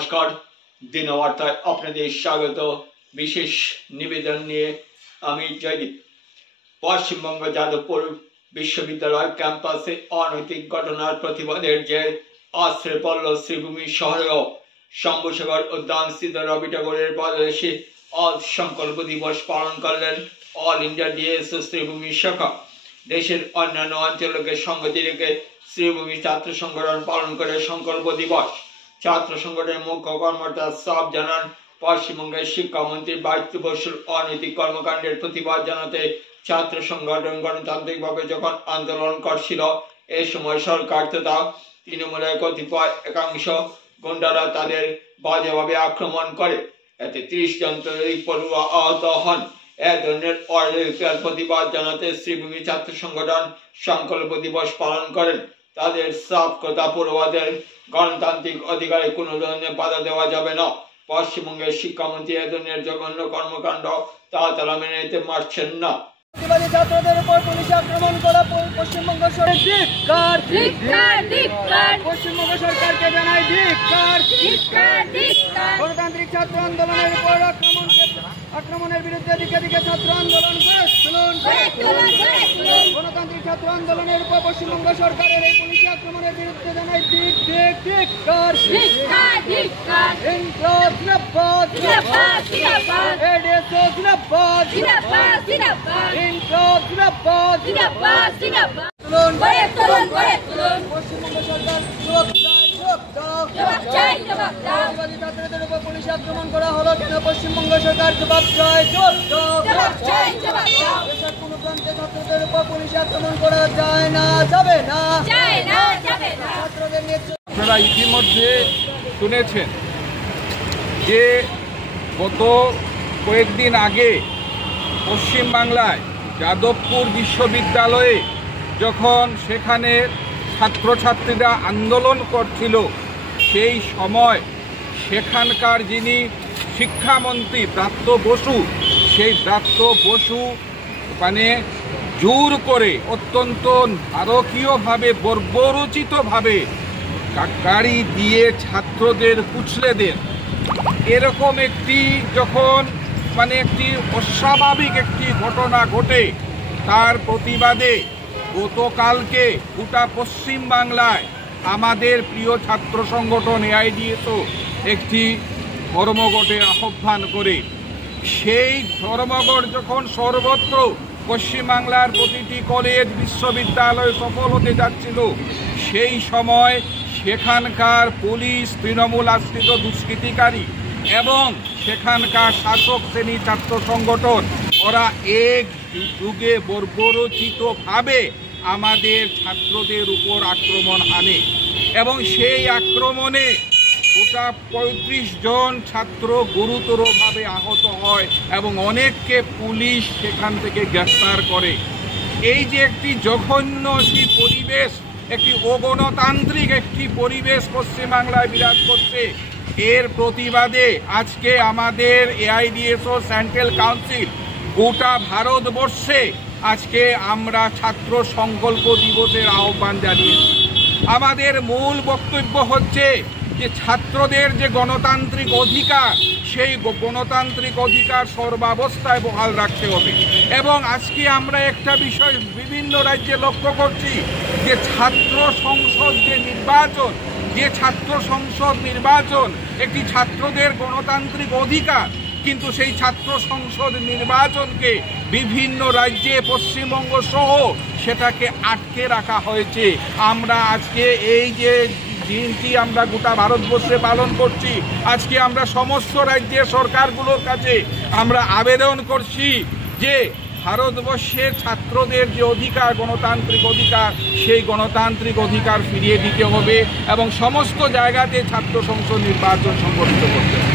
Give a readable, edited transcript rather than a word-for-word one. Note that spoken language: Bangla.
নমস্কার, দিনবার্তায় আপনাদের স্বাগত। বিশেষ নিবেদন নিয়ে আমি জয়দীপ। পশ্চিমবঙ্গ যাদবপুর বিশ্ববিদ্যালয় ক্যাম্পাসে অনৈতিক ঘটনার প্রতিবাদের যে আশ্রয় পড়ল শ্রীভূমি শহরেও শম্ভুসাগর উদ্যানস্থিত রবি ঠাকুরের পাদদেশে আজ সংকল্প দিবস পালন করলেন অল ইন্ডিয়া ডিএসও শ্রীভূমি শাখা। দেশের অন্যান্য অঞ্চলকে সংগতি রেখে শ্রীভূমি ছাত্র সংগঠন পালন করে সংকল্প দিবস। ছাত্র সংগঠনের মুখ্য কর্মকর্তা সাফ জানান, পশ্চিমবঙ্গের শিক্ষামন্ত্রী 22 বছর অনৈতিক কর্মকাণ্ডের প্রতিবাদ জানাতে ছাত্র সংগঠন গণতান্ত্রিকভাবে যখন আন্দোলন করছিল, এই সময় সরকার তথা তৃণমূলের কতিপয় একাংশ গুন্ডারা তাদের বাজেভাবে আক্রমণ করে। এতে 30 জন পড়ুয়া আহত হন। এ ধরনের অরাজকতার প্রতিবাদ জানাতে শ্রীভূমি ছাত্র সংগঠন সংকল্প দিবস পালন করেন। তাদের সাফ কথা, পড়ুয়াদের গণতান্ত্রিক অধিকারে কোনো ধরনের বাধা দেওয়া যাবে না। পশ্চিমবঙ্গের শিক্ষামন্ত্রী এ ধরনের জঘন্য কর্মকাণ্ড তারা মেনে নিতে পারছেন না। ছাত্রদের উপর পুলিশ আক্রমণ করা পশ্চিমবঙ্গ সরকার পশ্চিমবঙ্গ সরকারকে জানাই ধিক্কার। গণতান্ত্রিক ছাত্র আন্দোলনের উপর আক্রমণের বিরুদ্ধে দিকে দিকে ছাত্র আন্দোলন গণতান্ত্রিক ছাত্র আন্দোলনের উপর পশ্চিমবঙ্গ সরকারের এই পুলিশ আক্রমণের বিরুদ্ধে জানাই ধিক্কার। পশ্চিমবঙ্গ সরকার ছাত্রদের উপর পুলিশ আক্রমণ করা হলো কেন? পশ্চিমবঙ্গ সরকার জবাব চায়। দেশের কোন প্রান্তে ছাত্রদের উপর পুলিশ আক্রমণ করা যায় না, যাবে না। ছাত্রদের আপনারা ইতিমধ্যে শুনেছেন যে গত কয়েকদিন আগে পশ্চিমবাংলায় যাদবপুর বিশ্ববিদ্যালয়ে যখন সেখানে ছাত্রছাত্রীরা আন্দোলন করছিল, সেই সময় সেখানকার যিনি শিক্ষামন্ত্রী ব্রাত্য বসু, সেই ব্রাত্য বসু জোর করে অত্যন্ত নারকীয়ভাবে বর্বরোচিতভাবে গাড়ি দিয়ে ছাত্রদের কুচলে দেন। এরকম একটি যখন একটি অস্বাভাবিক একটি ঘটনা ঘটে, তার প্রতিবাদে গতকালকে গোটা পশ্চিমবাংলায় আমাদের প্রিয় ছাত্র সংগঠন এআইডিএসও একটি ধর্মঘটের আহ্বান করে। সেই ধর্মঘট যখন সর্বত্র পশ্চিমবাংলার প্রতিটি কলেজ বিশ্ববিদ্যালয় সফল হতে যাচ্ছিল, সেই সময় সেখানকার পুলিশ, তৃণমূল আশ্রিত দুষ্কৃতিকারী এবং সেখানকার শাসক শ্রেণী ছাত্র সংগঠন, ওরা এক যুগে বর্বরোচিতভাবে আমাদের ছাত্রদের উপর আক্রমণ আনে এবং সেই আক্রমণে গোটা 35 জন ছাত্র গুরুতরভাবে আহত হয় এবং অনেককে পুলিশ সেখান থেকে গ্রেফতার করে। এই যে একটি জঘন্য একটি পরিবেশ, একটি অগণতান্ত্রিক একটি পরিবেশ পশ্চিমবাংলায় বিরাজ করছে, এর প্রতিবাদে আজকে আমাদের এআইডিএসও সেন্ট্রাল কাউন্সিল গোটা ভারতবর্ষে আজকে আমরা ছাত্র সংকল্প দিবসের আহ্বান জানিয়েছি। আমাদের মূল বক্তব্য হচ্ছে যে ছাত্রদের যে গণতান্ত্রিক অধিকার, সেই গণতান্ত্রিক অধিকার সর্বাবস্থায় বহাল রাখতে হবে। এবং আজকে আমরা একটা বিষয় বিভিন্ন রাজ্যে লক্ষ্য করছি যে ছাত্র সংসদ নির্বাচন একটি ছাত্রদের গণতান্ত্রিক অধিকার, কিন্তু সেই ছাত্র সংসদ নির্বাচনকে বিভিন্ন রাজ্যে পশ্চিমবঙ্গ সহ সেটাকে আটকে রাখা হয়েছে। আমরা আজকে এই যে দিনটি আমরা গোটা ভারতবর্ষে পালন করছি, আজকে আমরা সমস্ত রাজ্যের সরকারগুলোর কাছে আমরা আবেদন করছি যে ভারতবর্ষের ছাত্রদের যে অধিকার, গণতান্ত্রিক অধিকার, সেই গণতান্ত্রিক অধিকার ফিরিয়ে দিতে হবে এবং সমস্ত জায়গাতে ছাত্র সংসদ নির্বাচন সংগঠিত করতে হবে।